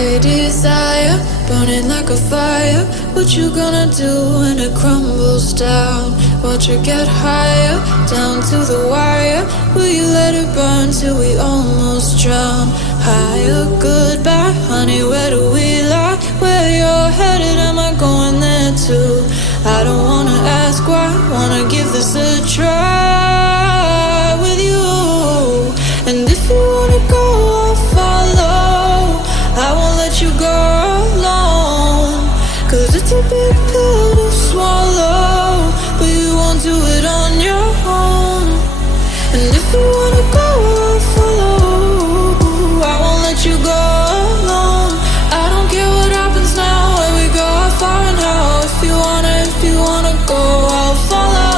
a desire, burning like a fire. What you gonna do when it crumbles down? Watch it get higher, down to the wire. Will you let it burn till we almost drown? Higher, goodbye, honey, where do we lie? Where you're headed, am I going there too? I don't wanna ask why, wanna give this a try with you. And if you wanna go, I'll follow. I won't let you go alone, 'cause it's a big pill to swallow, but you won't do it on your own. And if you wanna go, I'll follow. I won't let you go alone. I don't care what happens now, where we go, how far and how. If you wanna go, I'll follow.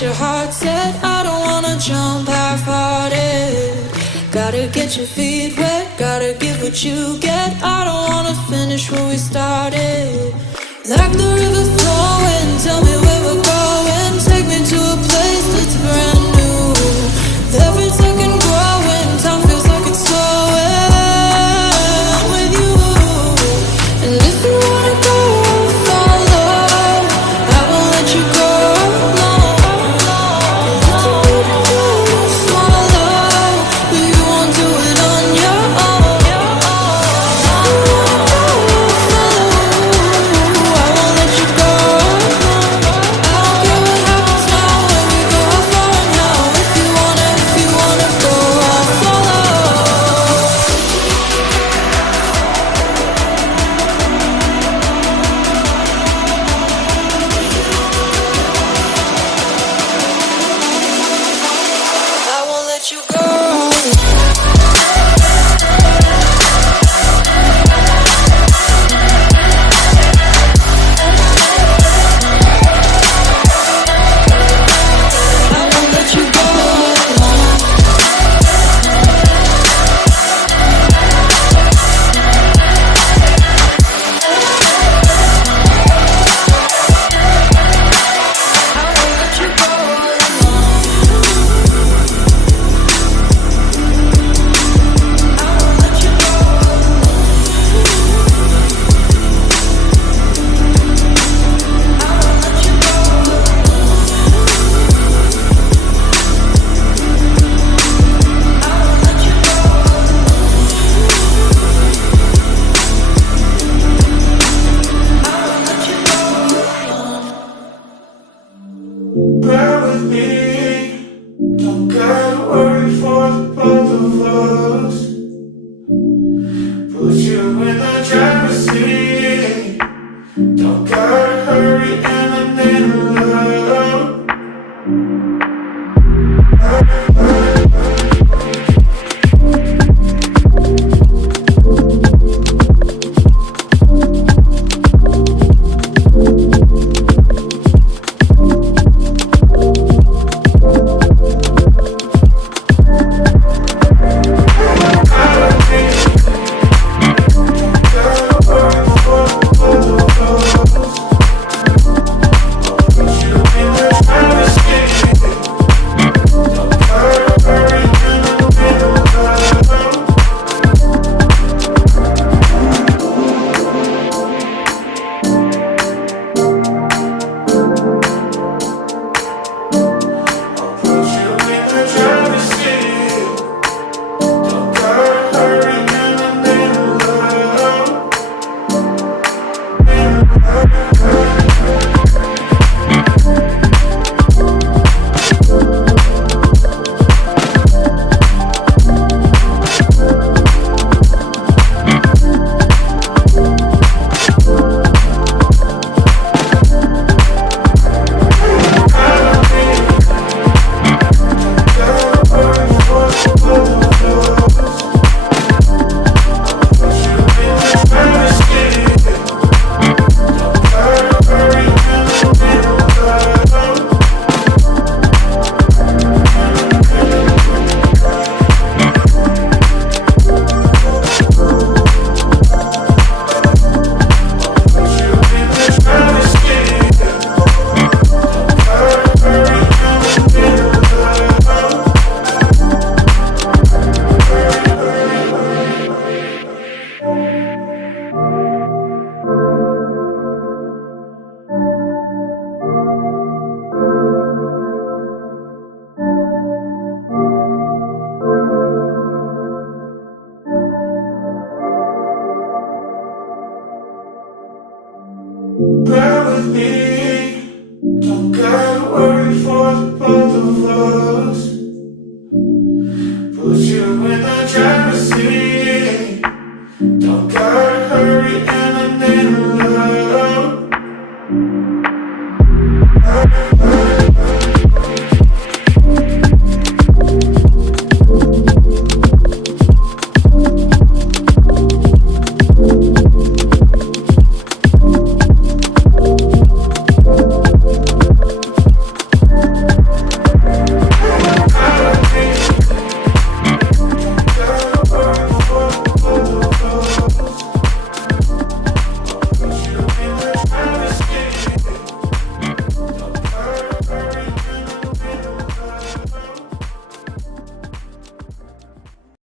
Your heart said, I don't wanna jump half-hearted. Gotta get your feet wet, gotta give what you get. I don't wanna finish where we started. Like the river flowing, tell me where we're going. Take me to a place that's brand new. Every second growing, time feels like it's slowing with you. And if you wanna go, I'll follow. I won't let you go.